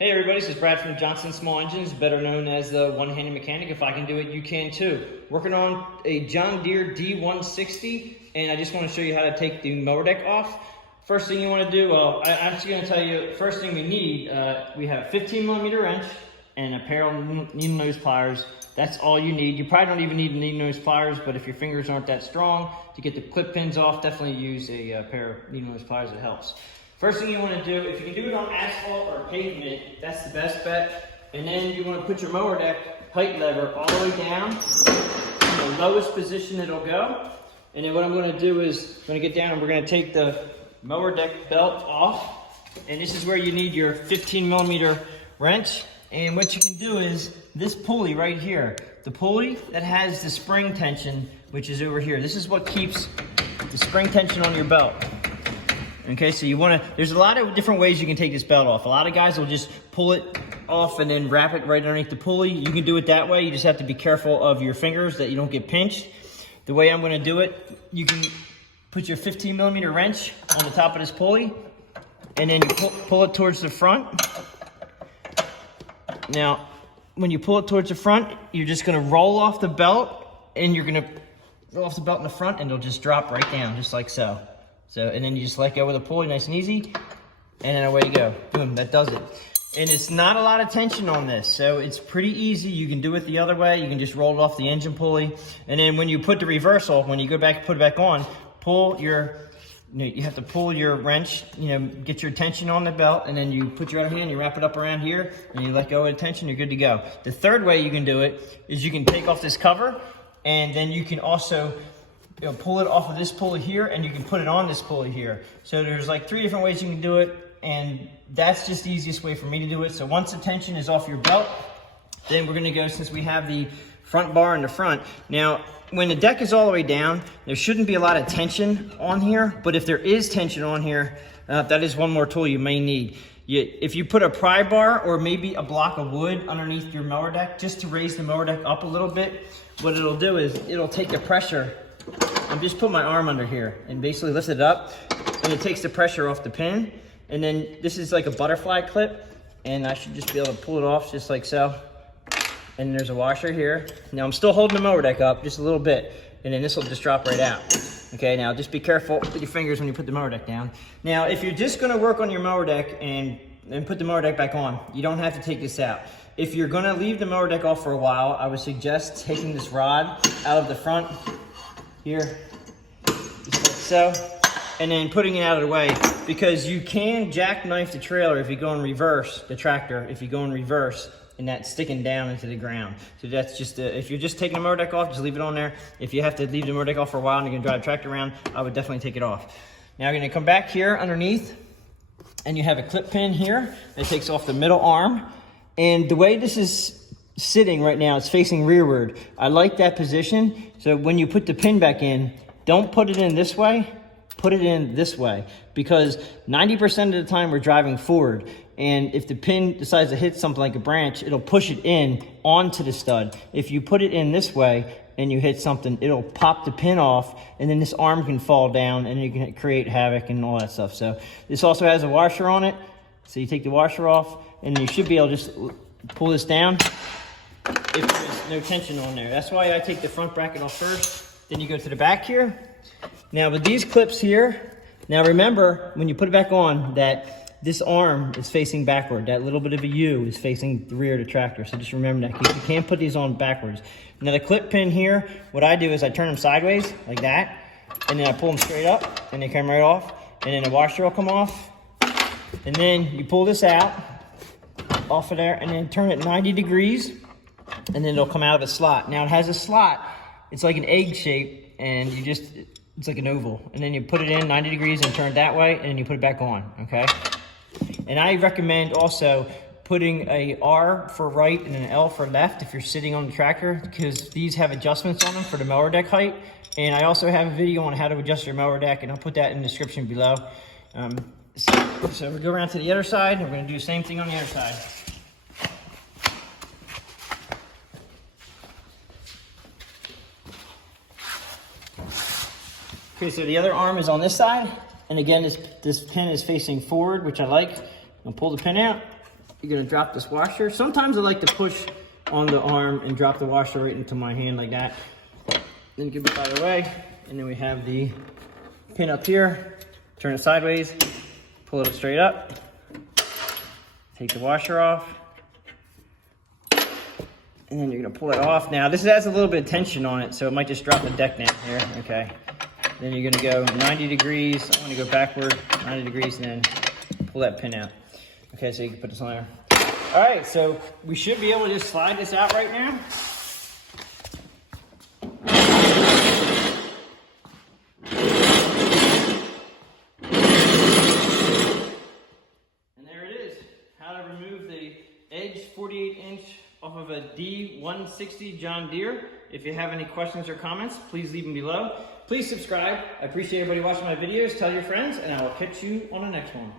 Hey everybody, this is Brad from Johnson Small Engines, better known as the one-handed mechanic. If I can do it, you can too. Working on a John Deere D160, and I just want to show you how to take the mower deck off. First thing you want to do, I'm actually going to tell you, first thing we need, we have a 15mm wrench and a pair of needle nose pliers. That's all you need. You probably don't even need needle nose pliers, but if your fingers aren't that strong, to get the clip pins off, definitely use a pair of needle nose pliers, it helps. First thing you want to do, if you can do it on asphalt or pavement, that's the best bet. And then you want to put your mower deck height lever all the way down in the lowest position it'll go. And then what I'm going to do is, I'm going to get down and we're going to take the mower deck belt off. And this is where you need your 15mm wrench. And what you can do is this pulley right here, the pulley that has the spring tension, which is over here. This is what keeps the spring tension on your belt. Okay, so you want to, there's a lot of different ways you can take this belt off. A lot of guys will just pull it off and then wrap it right underneath the pulley. You can do it that way. You just have to be careful of your fingers that you don't get pinched. The way I'm going to do it, you can put your 15mm wrench on the top of this pulley and then you pull it towards the front. Now, when you pull it towards the front, you're just going to roll off the belt and you're going to roll off the belt in the front and it'll just drop right down, just like so. And then you just let go with the pulley, nice and easy, and then away you go. Boom, that does it. And it's not a lot of tension on this, so it's pretty easy. You can do it the other way. You can just roll it off the engine pulley. And then when you put the reversal, when you go back, put it back on, you have to pull your wrench, get your tension on the belt, and then you put your other hand, you wrap it up around here, and you let go of the tension, you're good to go. The third way you can do it is you can take off this cover, and then you can also pull it off of this pulley here, and you can put it on this pulley here. So there's like 3 different ways you can do it, and that's just the easiest way for me to do it. So once the tension is off your belt, then we're gonna go, since we have the front bar in the front. Now, when the deck is all the way down, there shouldn't be a lot of tension on here, but if there is tension on here, that is one more tool you may need. If you put a pry bar or maybe a block of wood underneath your mower deck, just to raise the mower deck up a little bit, what it'll do is it'll take the pressure. I'm just put my arm under here and basically lift it up, and it takes the pressure off the pin. And then this is like a butterfly clip, and I should just be able to pull it off just like so. And there's a washer here. Now I'm still holding the mower deck up just a little bit, and then this will just drop right out. Okay, now just be careful with your fingers when you put the mower deck down. Now, if you're just gonna work on your mower deck and put the mower deck back on, you don't have to take this out. If you're gonna leave the mower deck off for a while, I would suggest taking this rod out of the front here, just like so, and then putting it out of the way, because you can jackknife the trailer if you go in reverse, the tractor, if you go in reverse, and that's sticking down into the ground. So that's just, if you're just taking the mower deck off, just leave it on there. If you have to leave the mower deck off for a while and you're gonna drive the tractor around, I would definitely take it off. Now you're gonna come back here underneath, and you have a clip pin here that takes off the middle arm. And the way this is sitting right now, it's facing rearward. I like that position. So when you put the pin back in, don't put it in this way, put it in this way, because 90% of the time we're driving forward. And if the pin decides to hit something like a branch, it'll push it in onto the stud. If you put it in this way and you hit something, it'll pop the pin off, and then this arm can fall down and you can create havoc and all that stuff. So this also has a washer on it. So you take the washer off, and you should be able to just pull this down if there's no tension on there. That's why I take the front bracket off first, then you go to the back here. Now with these clips here, now remember when you put it back on that this arm is facing backward. That little bit of a U is facing the rear of the tractor. So just remember that, because you can't put these on backwards. Now the clip pin here, what I do is I turn them sideways like that, and then I pull them straight up, and they come right off, and then the washer will come off, and then you pull this out off of there, and then turn it 90 degrees, and then it'll come out of a slot. Now it has a slot, it's like an egg shape, and it's like an oval. And then you put it in 90 degrees and turn it that way, and then you put it back on, okay? And I recommend also putting a R for right and an L for left if you're sitting on the tractor, because these have adjustments on them for the mower deck height. And I also have a video on how to adjust your mower deck, and I'll put that in the description below. So we go around to the other side, and we're gonna do the same thing on the other side. Okay, so the other arm is on this side, and again, this pin is facing forward, which I like. I'll pull the pin out, you're gonna drop this washer. Sometimes I like to push on the arm and drop the washer right into my hand like that. Then you can put it either way. And then we have the pin up here. Turn it sideways, pull it straight up. Take the washer off. And then you're gonna pull it off. Now this has a little bit of tension on it, so it might just drop the deck down here, okay. Then you're gonna go 90 degrees. I'm gonna go backward, 90 degrees, and then pull that pin out. Okay, so you can put this on there. All right, so we should be able to just slide this out right now. And there it is, how to remove the edge 48-inch off of a D160 John Deere. If you have any questions or comments, please leave them below. Please subscribe. I appreciate everybody watching my videos. Tell your friends, and I will catch you on the next one.